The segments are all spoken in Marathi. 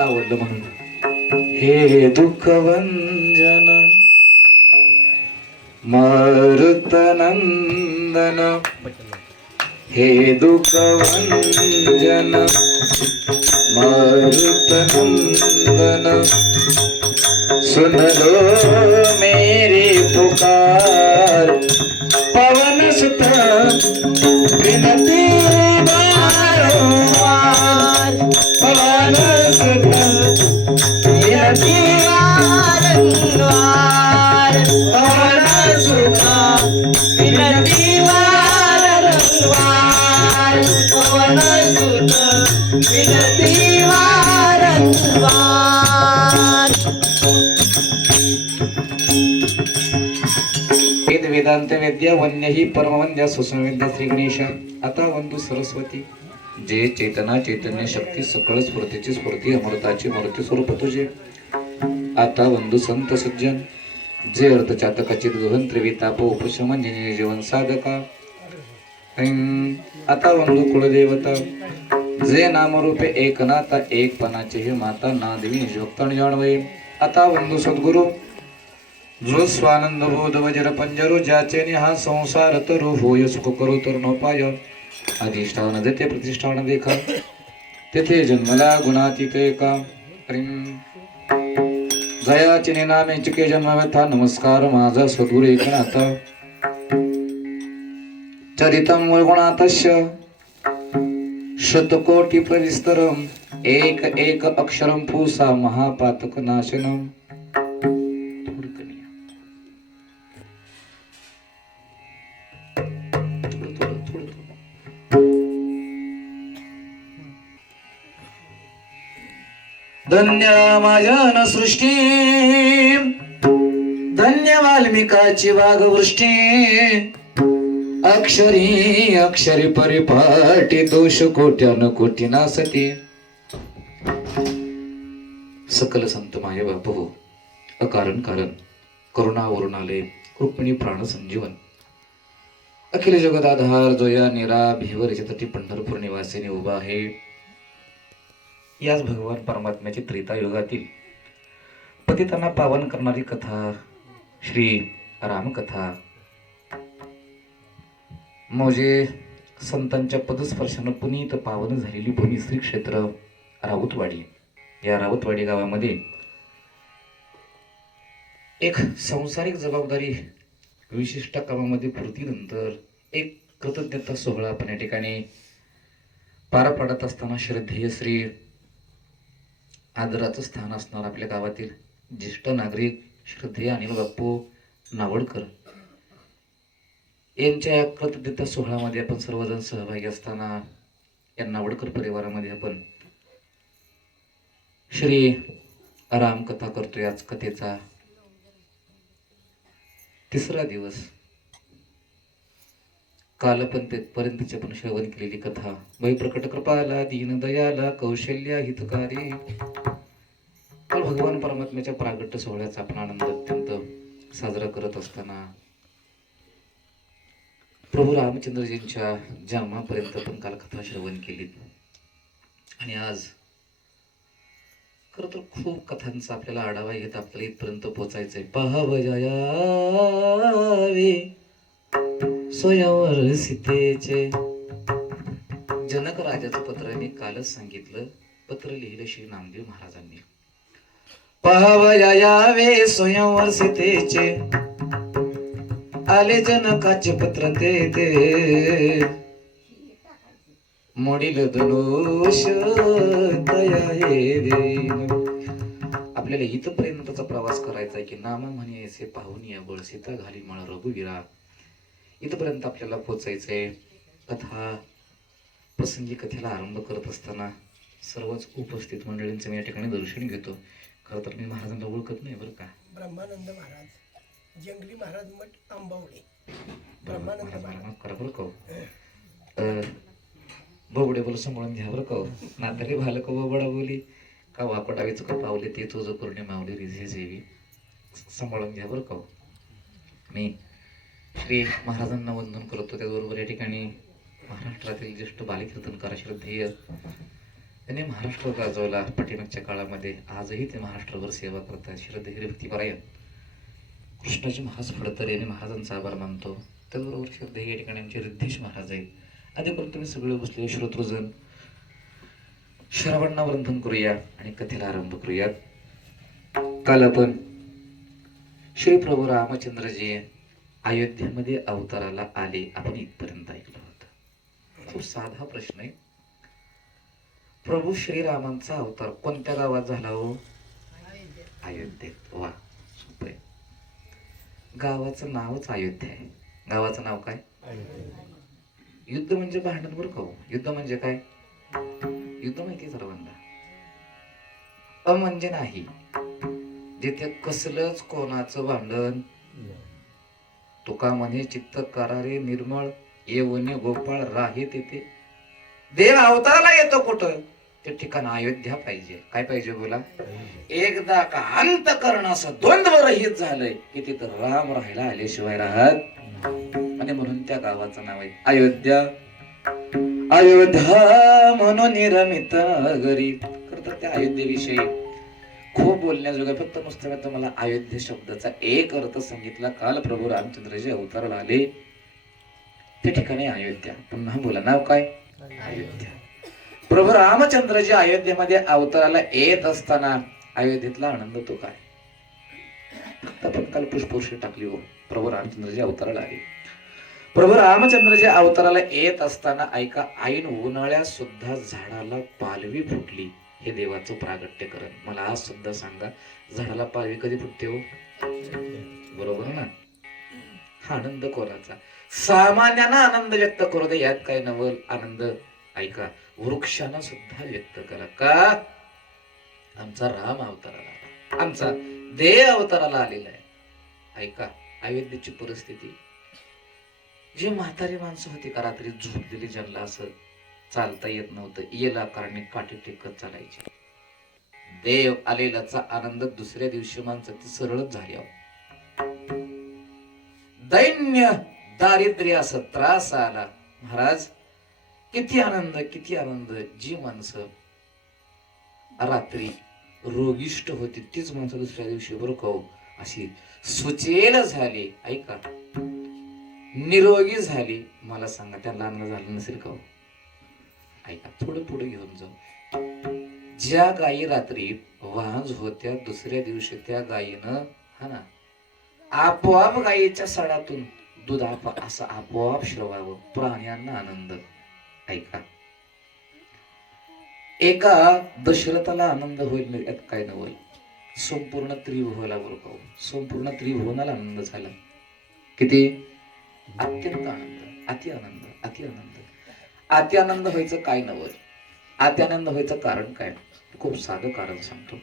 आवडलं म्हणून. हे दुःख दुःख भंजन मारुतनंदन सुन लो मेरी पुकार पवन सुत विनती वारंवार वेद वेदांत वेद्या वन्य ही परमवंद्य सुसंवेद्य श्री गणेश. आता वंदू सरस्वती. जे चेतना चैतन्य शक्ती सकळ स्फूर्तीची स्फूर्ती अमृताची मूर्ती स्वरूप तुझे. आता वंदू संत सज्जन. जे अर्थ दुहन गहन त्रिविताप उपशमन जीवन साधका. आता वंदू कुलदेवता. जे नामरूपे एकनाथा एक एकपणाचे हे माता नादेवी निजोक्त आणि जाणवे. आता वंदू सद्गुरु. जो स्वानंद बोध वज्र पंजरो ज्याचे नि हा संसार तरु होय सुख करो तर नोपाय. अधिष्ठान देते प्रतिष्ठान देखा. तेथे जन्मला गुणातीते का जयाचे निनामे चुके जन्म नमस्कार माझा सद्गुरु एकनाथ. चरितम गुणातश्य शतकोटी परिस्तरम एक एक अक्षरम पूसा महापातक नाशनम थोडं धन्य माझ्या सृष्टी धन्य वाल्मिकाची वाघवृष्टी अक्षरी अक्षरी परिपाटी दोष कोट्यान कोटी नासती. सकल संत माय बापू अकारण कारण करुणा आले रुक्मिणी प्राण संजीवन. अखिल जगदाधार जोया निरा भिवर तटी पंढरपूर निवासीने उभा आहे. याच भगवान परमात्म्याची त्रिता युगातील पतितांना पावन करणारी कथा श्री रामकथा मौजे संतांच्या पदस्पर्शानं पुनीत पावन झालेली भूमी श्री क्षेत्र राऊतवाडी. या राऊतवाडी गावामध्ये एक सांसारिक जबाबदारी विशिष्ट कामामध्ये पूर्तीनंतर एक कृतज्ञता सोहळा आपण या ठिकाणी पार पाडत असताना श्रद्धेय श्री आदराचं स्थान असणार आपल्या गावातील ज्येष्ठ नागरिक श्रद्धेय अनिल बाप्पू नावडकर. यांच्या कृतज्ञता सोहळ्यामध्ये आपण सर्वजण सहभागी असताना या नावडकर परिवारामध्ये आपण श्री रामकथा करतोय आज कथेचा. तिसरा दिवस. काल पण पर्यंतची आपण श्रवण केलेली कथा. भय प्रकट कृपाला दीन दयाला कौशल्या हितकारी. तर भगवान परमात्म्याच्या प्रागट्य सोहळ्याचा आपण आनंद अत्यंत साजरा करत असताना प्रभू रामचंद्रजींच्या जन्मापर्यंत पण काल कथा श्रवण केली. आणि आज खर तर खूप कथांचा आपल्याला आढावा घेत आपल्याला इथपर्यंत पोचायचंय पहावयावे स्वयंवर सीतेचे जनक राजाचं पत्र मी कालच सांगितलं. पत्र लिहिलं श्री नामदेव महाराजांनी. पहाव जयावे स्वयंवर सीतेचे आले जनकाचे पत्र ते ते. मोडील धनुष दया हे आपल्याला इथपर्यंतचा प्रवास करायचा आहे की नामा म्हणे असे पाहून या बळ सीता घाली मळ रघुवीरा. इथपर्यंत आपल्याला पोचायचंय. कथा प्रसंगी कथेला आरंभ करत असताना सर्वच उपस्थित मंडळींचं मी या ठिकाणी दर्शन घेतो. खरं तर मी महाराजांना ओळखत नाही बरं का? ब्रह्मानंद महाराज. जंगली महाराज मठ आंबावडे. ब्रह्मानंद महाराज. बोबडे बोल सांभाळून घ्या बरं का हो. नाताले भालं का बोबडा बोली का वापटावीचं का पावले ते तुझं पूर्ण मावली रिझे जेवी. सांभाळून घ्या बरं का हो. मी श्री महाराजांना वंदन करतो. त्याचबरोबर या ठिकाणी महाराष्ट्रातील ज्येष्ठ बालकीर्तनकार श्रद्धेय त्यांनी महाराष्ट्र गाजवला. पाठीमागच्या काळामध्ये आजही ते महाराष्ट्रभर सेवा करतात. श्रद्धेय भक्तिपरायण. कृष्णाजी महाराज खडतर यांनी महाराजांचा आभार मानतो. त्याचबरोबर श्रद्धे या ठिकाणी आमचे रिद्धेश महाराज आहेत. आधीपर्यंत तुम्ही सगळे बसलेले श्रोतृजन श्रवणा वंदन करूया आणि कथेला आरंभ करूयात. काल आपण श्री प्रभू रामचंद्रजी अयोध्येमध्ये अवताराला आले आपण इथपर्यंत ऐकलं होतं. खूप साधा प्रश्न आहे. प्रभू श्रीरामांचा अवतार कोणत्या गावात झाला हो? अयोध्येत. वा. गावाचं नावच अयोध्या आहे. गावाचं नाव काय? युद्ध म्हणजे भांडण बरं का हो? युद्ध म्हणजे काय? युद्ध माहिती सर्वांना? अ म्हणजे नाही जिथे कसलंच कोणाचं भांडण? तुका म्हणे चित्त करारे निर्मळ येवने गोपाळ राहे तेथे. देव अवताराला येतो कुठं? ते ठिकाण अयोध्या पाहिजे. काय पाहिजे बोला? एकदा का अंत करण असं द्वंद्व रहित झालंय की तिथं राम राहायला आल्याशिवाय राहत आणि म्हणून त्या गावाचं नाव आहे अयोध्या. अयोध्या म्हणून निरमित नगरी करतात तर त्या अयोध्येविषयी खूप बोलण्याजोगा फक्त नुसतं तुम्हाला अयोध्या शब्दाचा एक अर्थ सांगितला. काल प्रभू रामचंद्रजी अवतार आले. ते ठिकाणी अयोध्या. पुन्हा बोला नाव काय? अयोध्या. प्रभू रामचंद्रजी अयोध्येमध्ये अवतराला येत असताना अयोध्येतला आनंद तो काय? फक्त आपण काल पुष्पवृष्टी टाकली हो. प्रभू रामचंद्रजी अवताराला आले. प्रभू रामचंद्रजी अवताराला येत असताना ऐका आईन उन्हाळ्यात सुद्धा झाडाला पालवी फुटली. हे देवाचं प्रागट्य करण मला आज सुद्धा सांगा झाडाला पालवी कधी फुटते हो? बरोबर ना? हा आनंद कोणाचा? सामान्यांना आनंद व्यक्त करू दे यात काय नवल? आनंद ऐका. वृक्षांना सुद्धा व्यक्त करा. का? आमचा राम अवताराला आला. आमचा देह अवताराला आलेला आहे. ऐका अयोध्येची परिस्थिती. जे म्हातारी माणसं होती का रात्री झोपलेली ज्यांना असं चालता येत नव्हतं येला कारणे काठी टेकत चालायची. देव आलेल्याचा आनंद दुसऱ्या दिवशी माणसं ती सरळच झाली दैन्य दारिद्र्य असं त्रास आला. महाराज किती आनंद किती आनंद. जी माणसं रात्री रोगिष्ट होती तीच माणसं दुसऱ्या दिवशी बरं का हो, अशी सुचेल झाली. ऐका. निरोगी झाली. मला सांगा त्यांना आनंद झाला नसेल का हो? ऐका थोडं पुढे घेऊन जाऊ. ज्या गायी रात्री वाहज होत्या दुसऱ्या दिवशी त्या गायीनं हा ना आपोआप गायीच्या सडातून दूध आप असं आपोआप श्रवावं. प्राण्यांना आनंद. ऐका. एका दशरथाला आनंद होईल यात काय न होईल संपूर्ण त्रिभुवनाला बरोबर संपूर्ण त्रिभुवनाला आनंद झाला. किती? अत्यंत आनंद अति आनंद अति आनंद. अति आनंद व्हायचं काय नवल अति आनंद व्हायचं कारण काय? खूप साधं कारण सांगतो.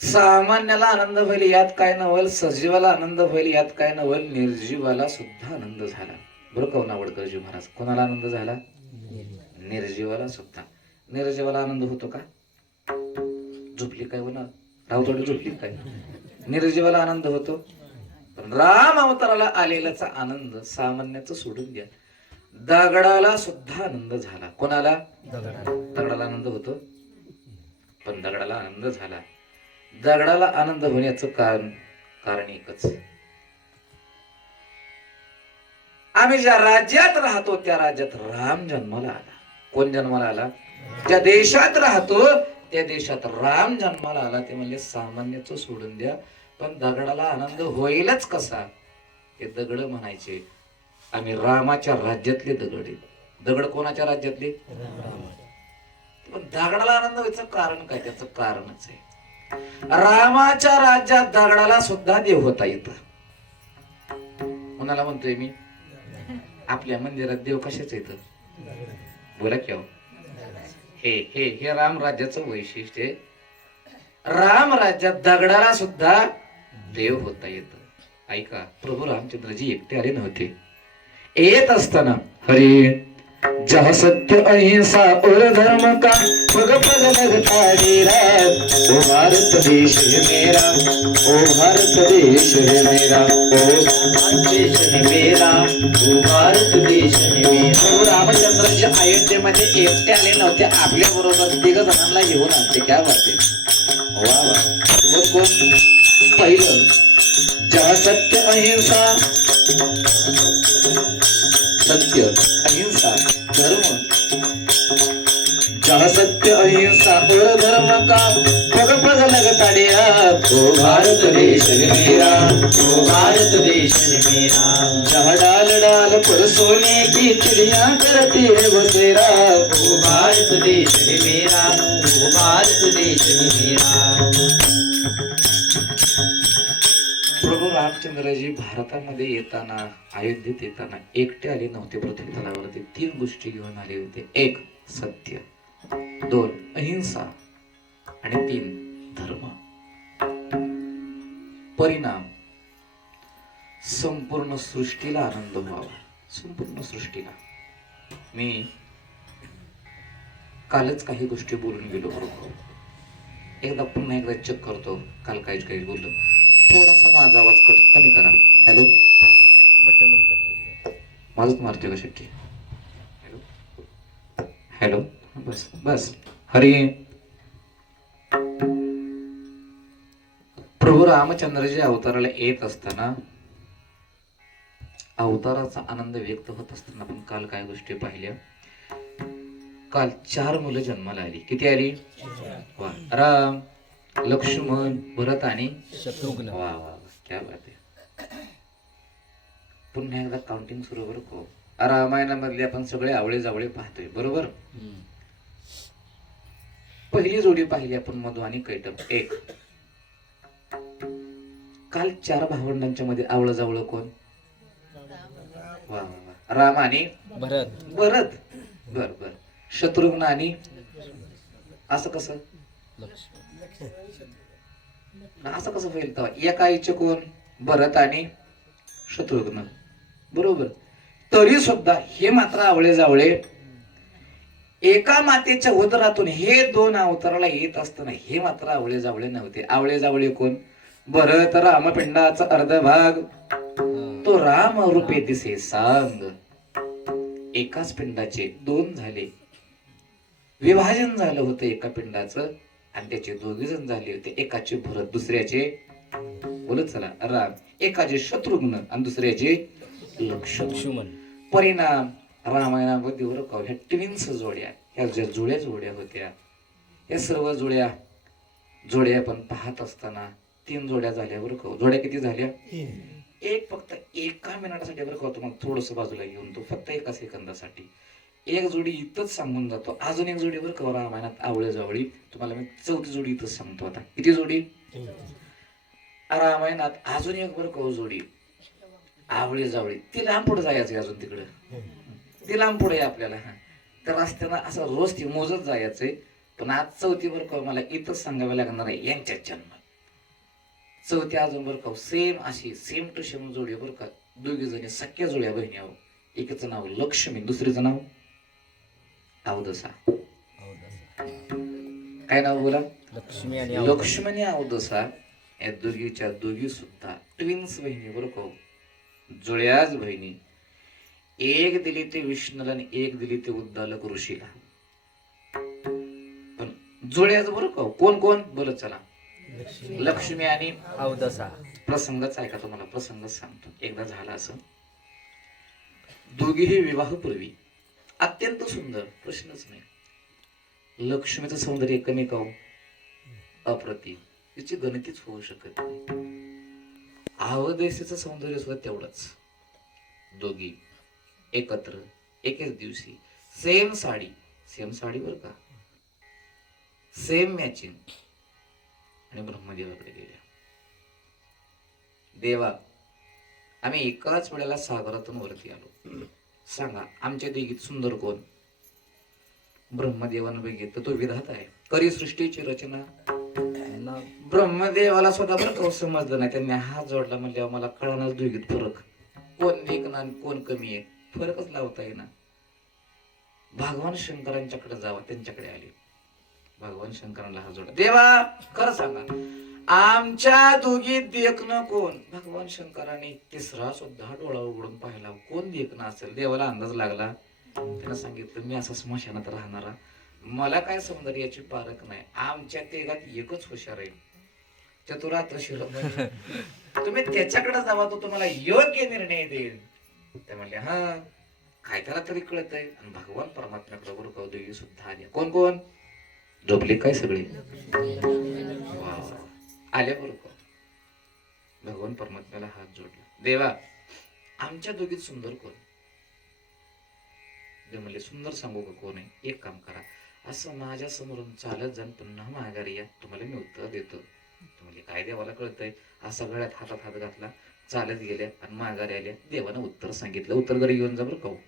सामान्याला आनंद होईल यात काय नवल सजीवाला आनंद होईल यात काय नवल निर्जीवाला सुद्धा आनंद झाला. बरं का नावडकरजी महाराज. कोणाला आनंद झाला? निर्जीवाला सुद्धा निर्जीवाला आनंद होतो का? झोपली काय म्हणा? रावतोडी झोपली काय? निर्जीवाला आनंद होतो. पण राम अवताराला आलेल्याचा आनंद सामान्याचं सोडून द्या. दगडाला सुद्धा आनंद झाला. कोणाला? दगडाला आनंद होतो. पण दगडाला आनंद झाला. दगडाला आनंद होण्याचं कारण कारण एकच. आम्ही ज्या राज्यात राहतो त्या राज्यात राम जन्माला आला. कोण जन्माला आला? ज्या देशात राहतो त्या देशात राम जन्माला आला. ते म्हणजे सामान्यच सोडून द्या पण दगडाला आनंद होईलच कसा? हे दगड म्हणायचे. आम्ही रामाच्या राज्यातले दगड दगड कोणाच्या राज्यातले? पण दगडाला आनंद व्हायचं कारण काय? त्याचं कारणच आहे. रामाच्या राज्यात दगडाला सुद्धा देव होता येत कोणाला म्हणतोय मी? आपल्या मंदिरात देव कशाच येत बोला की. हे हे हे राम राज्याचं वैशिष्ट्य राम राज्यात दगडाला सुद्धा देव होता येत. ऐका प्रभू रामचंद्रजी एकटे आले नव्हते. येत असताना हरी जह सत्य अहिंसा और धर्म का पग पग लगता डेरा ओ भारत देश है मेरा ओ भारत देश है मेरा ओ भारत देश है मेरा ओ भारत देश है मेरा। हो, प्रभू रामचंद्रांच्या अयोध्येमध्ये एकटे आले नव्हते आपल्या बरोबर तिघ जणांना घेऊन आणते काय वाटते वा वा. कोण? पहिलं. जह सत्य अहिंसा. सत्य अहिंसा धर्म. जहा सत्य अहिंसा और धर्म का पग पग लगता डेरा ओ भारत देश मेरा ओ भारत देश मेरा जहाँ डाल डाल पर सोने की चिड़िया करती है बसेरा ओ भारत देश मेरा ओ भारत देश मेरा रामचंद्रजी भारतामध्ये येताना अयोध्येत येताना एकटे आले नव्हते पृथ्वी तलावरती तीन गोष्टी घेऊन आले होते. एक सत्य. दोन अहिंसा. आणि तीन धर्म. परिणाम. संपूर्ण सृष्टीला आनंद व्हावा. संपूर्ण सृष्टीला. मी कालच काही गोष्टी बोलून गेलो बरोबर. एकदा पुन्हा एकदा चेक करतो. काल काहीच काही बोललो. थोडासा माझा आवाज कट कमी करा. हॅलो बटन बंद कर. माझंच मारते का शक्य हॅलो हॅलो बस बस. हरी. प्रभू रामचंद्रजी अवताराला येत असताना अवताराचा आनंद व्यक्त होत असताना आपण काल काय गोष्टी पाहिल्या? काल चार मुलं जन्माला आली. किती आली? वा. राम. लक्ष्मण भरत आणि शत्रुघ्न. वा वा क्या बात आहे. पुन्हा एकदा काउंटिंग सुरू बरं को? रामायणामधले आपण सगळे आवळे जावळे पाहतोय बरोबर. पहिली जोडी पाहिली आपण मधु आणि कैटब एक. काल चार भावंडांच्या मध्ये आवळ जावळ कोण? वा वा राम आणि भरत. भरत. बर बर. शत्रुघ्न आणि असं कसं? असं कसं होईल तेव्हा? एका आईचे कोण? भरत आणि शत्रुघ्न. बरोबर? तरी सुद्धा हे मात्र आवळे जावळे एका मातेच्या उदरातून हे दोन अवताराला येत असताना हे मात्र आवळे जावळे नव्हते. आवळे जावळे कोण? भरत रामपिंडाचा अर्ध भाग. तो राम रूपे दिसे सांग. एकाच पिंडाचे दोन झाले. विभाजन झालं होतं एका पिंडाचं. आणि त्याचे दोघे जण झाले होते. एकाचे भरत दुसऱ्याचे बोलत चला. राम. एकाचे शत्रुघ्न आणि दुसऱ्याचे लक्ष्मण. परिणाम रामायणामध्ये बरं का ह्या ट्विन्स जोड्या. ह्या ज्या जुळ्या जोड्या होत्या या सर्व जोड्या जोड्या आपण पाहत असताना तीन जोड्या झाल्या बरं का जोड्या किती झाल्या? एक फक्त एका मिनिटासाठी बरं का तुम्हाला थोडस बाजूला घेऊन तो फक्त एका सेकंदासाठी. एक जोडी इथंच सांगून जातो. अजून एक जोडी बरं का रामायणात आवळे जवळी तुम्हाला मी चौथी जोडी इथंच सांगतो आता. किती जोडी? रामायणात अजून एक बरं का हो जोडी. आवळे जावळी ती लांब पुढे जायचं अजून तिकडं. ती लांब पुढे आहे आपल्याला. तर रस्त्यानं असं रोज ती मोजत जायचंय पण आज चौथी बरं का हो, मला इथंच सांगावं लागणार आहे यांच्याच जन्म चौथी अजून बरं का हो, सेम अशी सेम टू सेम जोडी बरं का. दोघी जणी सख्या जोड्या बहिणी आहो एकच नाव लक्ष्मी दुसरीचं नाव अवदसा. काय नाव बोला? लक्ष्मी आणि अवदसा. या दोघीच्या दोघी सुद्धा ट्विन्स बहिणी बरं का हो? जुळ्याच बहिणी. एक दिली ते विष्णूला आणि एक दिली ते उद्दालक ऋषीला. पण जुळ्याच बरं का हो? कोण कोण? बोलत चला. लक्ष्मी आणि अवदसा. प्रसंगच आहे का तुम्हाला प्रसंगच सांगतो. एकदा झाला असं. दोघीही विवाहपूर्वी अत्यंत सुंदर प्रश्नच नाही. लक्ष्मीचं सौंदर्य कमी काऊ अप्रतिम. तिची गणतीच होऊ शकत नाही. अवदेशीचं सौंदर्य सुद्धा तेवढंच. दोघी एकत्र एकेच दिवशी. सेम साडी. सेम साडी बर का? सेम मॅचिंग आणि ब्रह्मदेवाकडे गेल्या. देवा आम्ही एकाच वेळेला सागरातून वरती आलो. सांगा आमच्या दिगीत सुंदर कोण? ब्रह्मदेवानं बघितलं तो विधाता आहे. करी सृष्टीची रचना ब्रह्मदेवाला स्वतः बरं का समजलं नाही. त्यांनी हात जोडला म्हणल्यावर मला कळणार दोघीत फरक. कोण लेखन कोण कमी आहे? फरकच लावता येईना. भगवान शंकरांच्याकडे जावा त्यांच्याकडे आले. भगवान शंकरांना हात जोडला. देवा खरं सांगा आमच्या दोघीत देखणं कोण? भगवान शंकरांनी तिसरा सुद्धा डोळा उघडून पाहिला. कोण देखणं असेल? देवाला अंदाज लागला. त्यानं सांगितलं मी असा स्मशानात राहणारा मला काय समजा याची पारख नाही. आमच्या तेगात एकच हुशार आहे. चतुरात्र शिरोमणी तुम्ही त्याच्याकडे जावा तो तुम्हाला योग्य निर्णय देईल. ते म्हणले हा. काय त्याला तरी कळत आहे आणि भगवान परमात्म्याकडे गुरुकाव देवी सुद्धा आल्या कोण कोण? झोपले काय सगळे? आल्याबरोबर भगवान परमात्म्याला हात जोडला. देवा आमच्या दोघीत सुंदर कोण? ते म्हणले सुंदर सांगू का कोण आहे? एक काम करा. असं माझ्या समोरून चालत जाण पुन्हा माघारी या. तुम्हाला मी उत्तर देतो. तुम्हाला काय देवाला कळतंय? असा गळ्यात हातात हात घातला चालत गेल्या आणि माघारी आल्या. देवानं उत्तर सांगितलं. उत्तर जरी येऊन जा बरं कहू हो.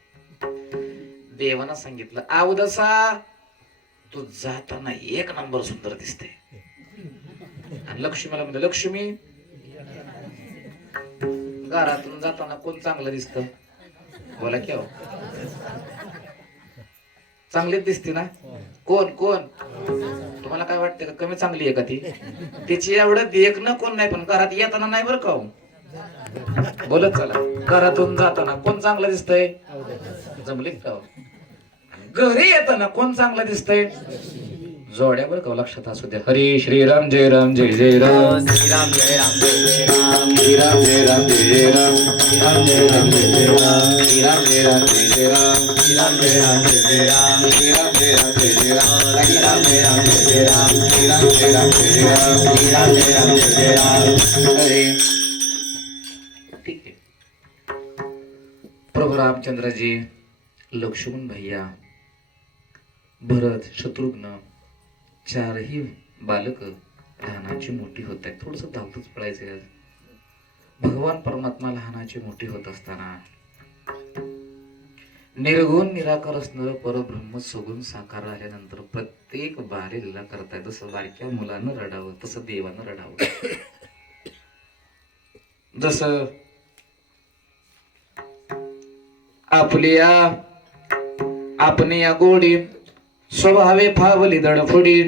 देवानं सांगितलं आवदसा तू जाताना एक नंबर सुंदर दिसते. आणि लक्ष्मीला म्हणलं लक्ष्मी घरातून जाताना कोण चांगलं दिसत? बोला की हो. चांगलीच दिसते ना? कोण कोण? तुम्हाला काय वाटतं का? कमी चांगली आहे का ती? तिची एवढं देख ना कोण नाही पण घरात येताना नाही बरं का हो. बोलत चला. घरातून जाताना कोण चांगलं दिसतंय? जमले का हो? घरी येताना कोण चांगलं दिसतंय? जोड्या बरं का हो, लक्षात असू द्या हरी श्रीराम जय राम जय जय राम श्रीराम जय राम जय जय राम श्रीराम जय राम जय जय राम श्रीराम जय राम जय जय राम श्रीराम जय राम जय जय राम श्रीराम जय राम जय जय राम श्रीराम जय राम जय जय राम श्रीराम जय राम जय जय राम श्रीराम जय राम जय जय राम श्रीराम जय राम जय जय राम हरे ठीक आहे प्रभू रामचंद्रजी लक्ष्मण भैया भरत शत्रुघ्न चारही बालक लहानाची मोठी होत आहेत. थोडस धावतच पळायचं आज भगवान परमात्मा लहानाची मोठी होत असताना निर्गुण निराकार असणारं परब्रह्म सगुण साकार आल्यानंतर प्रत्येक बारीला करताय जसं बारक्या मुलानं रडावं तसं देवानं रडावं. जस आपल्या आपणे या गोडी स्वभावे फावली दडफोडी